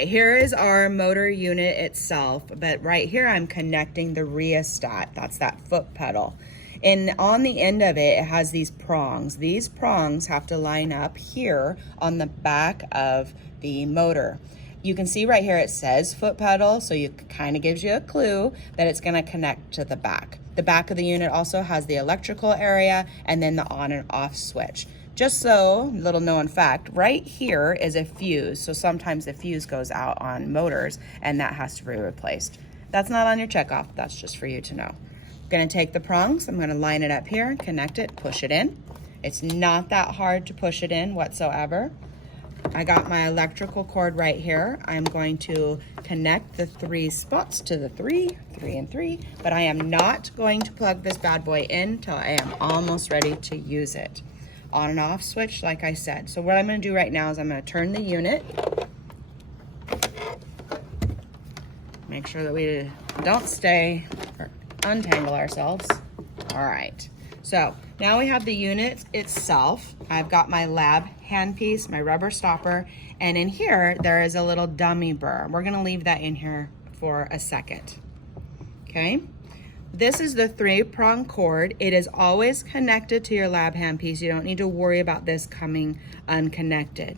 Here is our motor unit itself, but right here I'm connecting the rheostat. That's that foot pedal. And on the end of it, it has these prongs. These prongs have to line up here on the back of the motor. You can see right here it says foot pedal, so it kind of gives you a clue that it's going to connect to the back. The back of the unit also has the electrical area and then the on and off switch. Just so, little known fact, right here is a fuse. So sometimes the fuse goes out on motors and that has to be replaced. That's not on your checkoff, that's just for you to know. I'm gonna take the prongs, I'm gonna line it up here, connect it, push it in. It's not that hard to push it in whatsoever. I got my electrical cord right here. I'm going to connect the 3 spots to the 3 and 3, but I am not going to plug this bad boy in till I am almost ready to use it. On and off switch, like I said. So what I'm going to do right now is I'm going to turn the unit. Make sure that we don't stay or untangle ourselves. All right. So now we have the unit itself. I've got my Lab Handpiece, my rubber stopper, and in here there is a little dummy burr. We're going to leave that in here for a second. Okay. This is the 3-prong cord. It is always connected to your Lab Handpiece. You don't need to worry about this coming unconnected.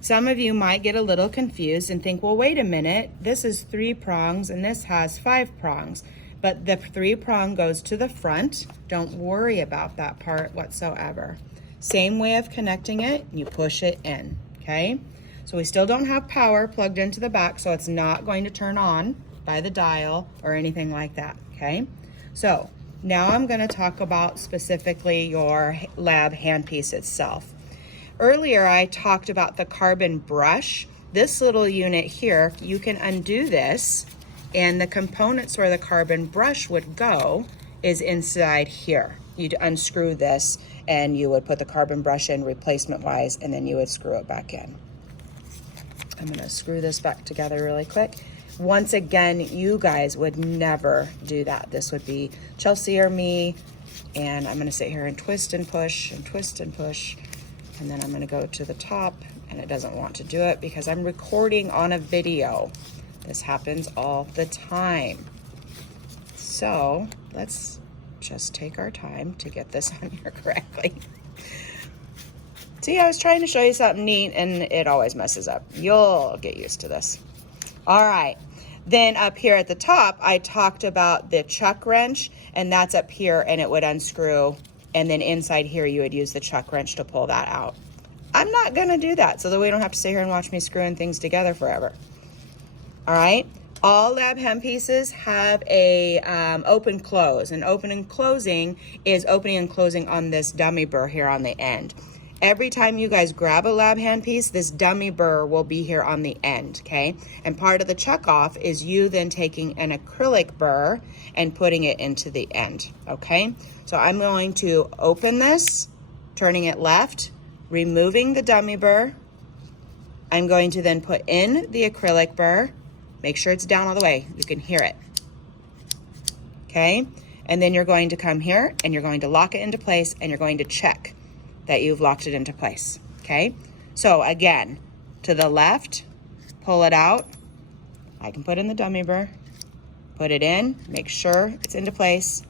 Some of you might get a little confused and think, well, wait a minute, this is 3 prongs and this has 5 prongs. But the 3-prong goes to the front. Don't worry about that part whatsoever. Same way of connecting it, you push it in, okay? So we still don't have power plugged into the back, so it's not going to turn on by the dial or anything like that, okay? So now I'm going to talk about specifically your Lab Handpiece itself. Earlier I talked about the carbon brush. This little unit here, you can undo this, and the components where the carbon brush would go is inside here. You'd unscrew this and you would put the carbon brush in replacement wise, and then you would screw it back in. I'm going to screw this back together really quick. Once again, you guys would never do that. This would be Chelsea or me, and I'm going to sit here and twist and push and twist and push, and then I'm going to go to the top, and it doesn't want to do it because I'm recording on a video. This happens all the time. So let's just take our time to get this on here correctly. See, I was trying to show you something neat and it always messes up. You'll get used to this. All right. Then up here at the top, I talked about the chuck wrench, and that's up here and it would unscrew. And then inside here, you would use the chuck wrench to pull that out. I'm not gonna do that so that we don't have to sit here and watch me screwing things together forever. All right. All Lab Handpieces have a open close, and open and closing is opening and closing on this dummy burr here on the end. Every time you guys grab a Lab Handpiece, this dummy burr will be here on the end, okay? And part of the check off is you then taking an acrylic burr and putting it into the end, okay? So I'm going to open this, turning it left, removing the dummy burr. I'm going to then put in the acrylic burr. Make sure it's down all the way. You can hear it, okay? And then you're going to come here and you're going to lock it into place, and you're going to check that you've locked it into place, okay? So again, to the left, pull it out. I can put in the dummy burr, put it in, make sure it's into place,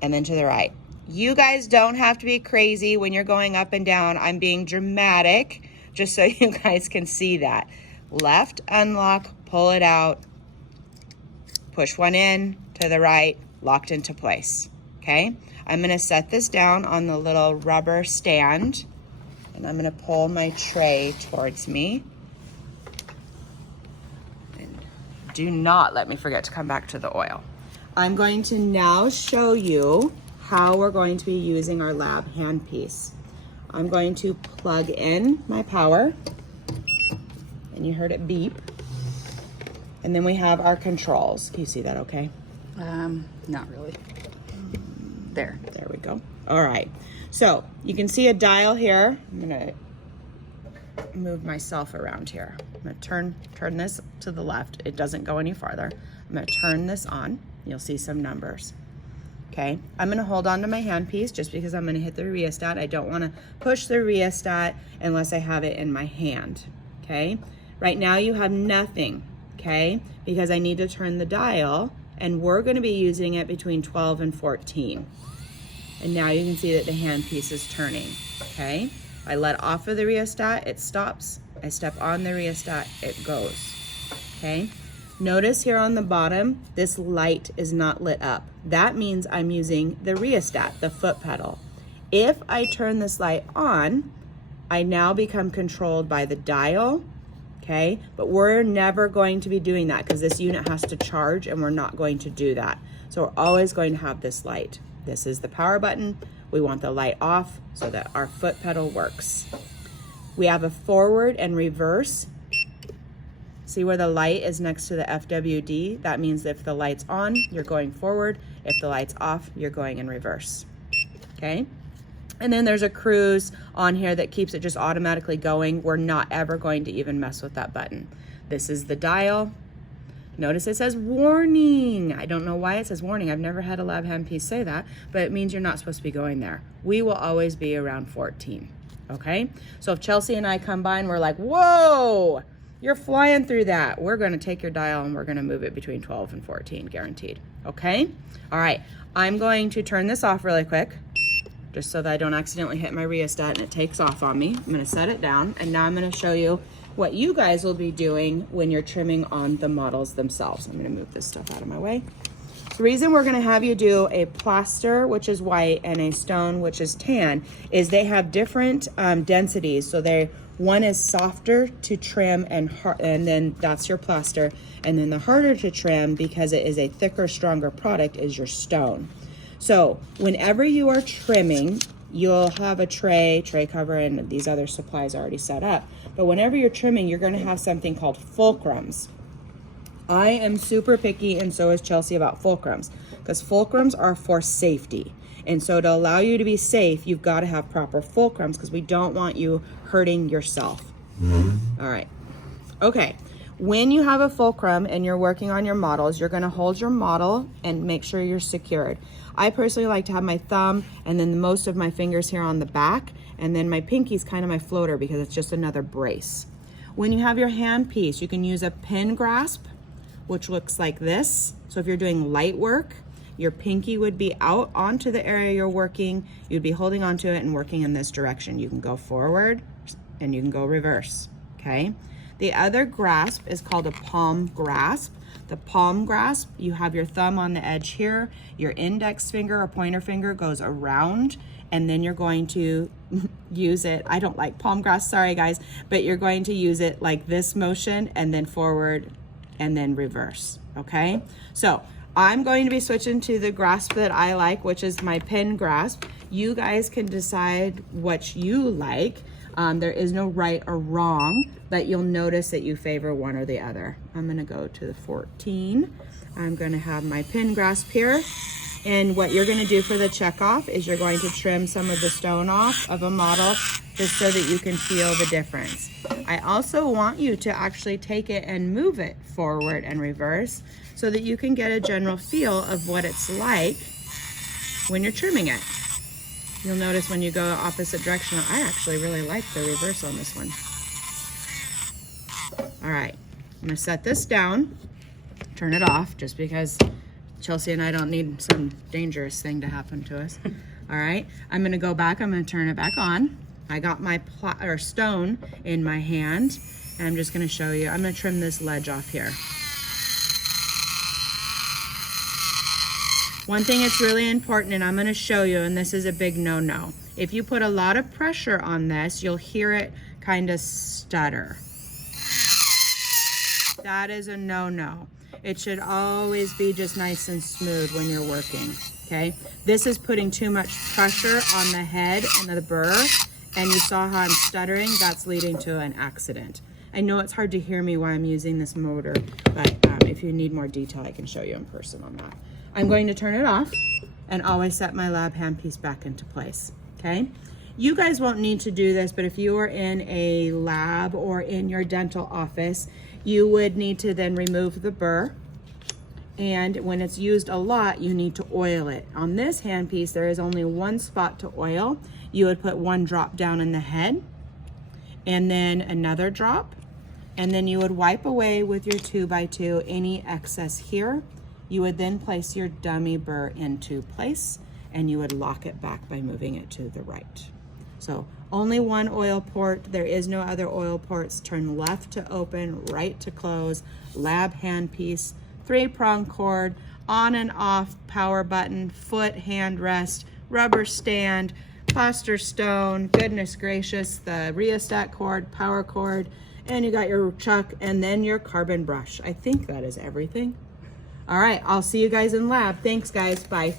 and then to the right. You guys don't have to be crazy when you're going up and down. I'm being dramatic just so you guys can see that. Left, unlock, pull it out, push one in, to the right, locked into place, okay? I'm gonna set this down on the little rubber stand, and I'm gonna pull my tray towards me. And do not let me forget to come back to the oil. I'm going to now show you how we're going to be using our Lab Handpiece. I'm going to plug in my power, and you heard it beep. And then we have our controls. Can you see that okay? Not really. There we go. All right. So you can see a dial here. I'm gonna move myself around here. I'm gonna turn this to the left. It doesn't go any farther. I'm gonna turn this on. You'll see some numbers. Okay. I'm gonna hold on to my handpiece just because I'm gonna hit the rheostat. I don't wanna push the rheostat unless I have it in my hand. Okay. Right now you have nothing, okay? Because I need to turn the dial, and we're gonna be using it between 12 and 14. And now you can see that the handpiece is turning, okay? I let off of the rheostat, it stops. I step on the rheostat, it goes, okay? Notice here on the bottom, this light is not lit up. That means I'm using the rheostat, the foot pedal. If I turn this light on, I now become controlled by the dial, okay? But we're never going to be doing that because this unit has to charge, and we're not going to do that. So we're always going to have this light. This is the power button. We want the light off so that our foot pedal works. We have a forward and reverse. See where the light is next to the FWD? That means if the light's on, you're going forward. If the light's off, you're going in reverse, okay? And then there's a cruise on here that keeps it just automatically going. We're not ever going to even mess with that button. This is the dial. Notice it says warning. I don't know why it says warning. I've never had a Lab Handpiece say that, but it means you're not supposed to be going there. We will always be around 14, okay? So if Chelsea and I come by and we're like, whoa, you're flying through that, we're gonna take your dial and we're gonna move it between 12 and 14, guaranteed, okay? All right, I'm going to turn this off really quick, just so that I don't accidentally hit my rheostat and it takes off on me. I'm gonna set it down, and now I'm gonna show you what you guys will be doing when you're trimming on the models themselves. I'm gonna move this stuff out of my way. The reason we're gonna have you do a plaster, which is white, and a stone, which is tan, is they have different densities. So one is softer to trim and then that's your plaster. And then the harder to trim, because it is a thicker, stronger product, is your stone. So whenever you are trimming, you'll have a tray cover, and these other supplies already set up. But whenever you're trimming, you're gonna have something called fulcrums. I am super picky, and so is Chelsea, about fulcrums, because fulcrums are for safety. And so to allow you to be safe, you've got to have proper fulcrums, because we don't want you hurting yourself. All right. Okay. When you have a fulcrum and you're working on your models, you're going to hold your model and make sure you're secured. I personally like to have my thumb and then most of my fingers here on the back, and then my pinky's kind of my floater because it's just another brace. When you have your handpiece, you can use a pin grasp, which looks like this. So if you're doing light work, your pinky would be out onto the area you're working. You'd be holding onto it and working in this direction. You can go forward and you can go reverse, okay? The other grasp is called a palm grasp. The palm grasp, you have your thumb on the edge here, your index finger or pointer finger goes around, and then you're going to use it. I don't like palm grasp, sorry guys, but you're going to use it like this motion, and then forward and then reverse, okay? So I'm going to be switching to the grasp that I like, which is my pin grasp. You guys can decide what you like. There is no right or wrong, but you'll notice that you favor one or the other. I'm gonna go to the 14. I'm gonna have my pin grasp here. And what you're gonna do for the check off is you're going to trim some of the stone off of a model just so that you can feel the difference. I also want you to actually take it and move it forward and reverse so that you can get a general feel of what it's like when you're trimming it. You'll notice when you go the opposite direction, I actually really like the reverse on this one. All right, I'm gonna set this down, turn it off, just because Chelsea and I don't need some dangerous thing to happen to us. All right, I'm gonna go back, I'm gonna turn it back on. I got my stone in my hand, and I'm just gonna show you. I'm gonna trim this ledge off here. One thing that's really important, and I'm gonna show you, and this is a big no-no. If you put a lot of pressure on this, you'll hear it kind of stutter. That is a no-no. It should always be just nice and smooth when you're working, okay? This is putting too much pressure on the head and the burr, and you saw how I'm stuttering. That's leading to an accident. I know it's hard to hear me while I'm using this motor, but if you need more detail, I can show you in person on that. I'm going to turn it off and always set my Lab Handpiece back into place, okay? You guys won't need to do this, but if you are in a lab or in your dental office, you would need to then remove the burr. And when it's used a lot, you need to oil it. On this handpiece, there is only one spot to oil. You would put one drop down in the head, and then another drop, And then you would wipe away with your 2x2 any excess here. You would then place your dummy burr into place, and you would lock it back by moving it to the right. So only one oil port. There is no other oil ports. Turn left to open, right to close. Lab handpiece, 3-prong cord, on and off power button, foot hand rest, rubber stand, plaster stone, goodness gracious, the rheostat cord, power cord, and you got your chuck and then your carbon brush. I think that is everything. All right, I'll see you guys in lab. Thanks guys, bye.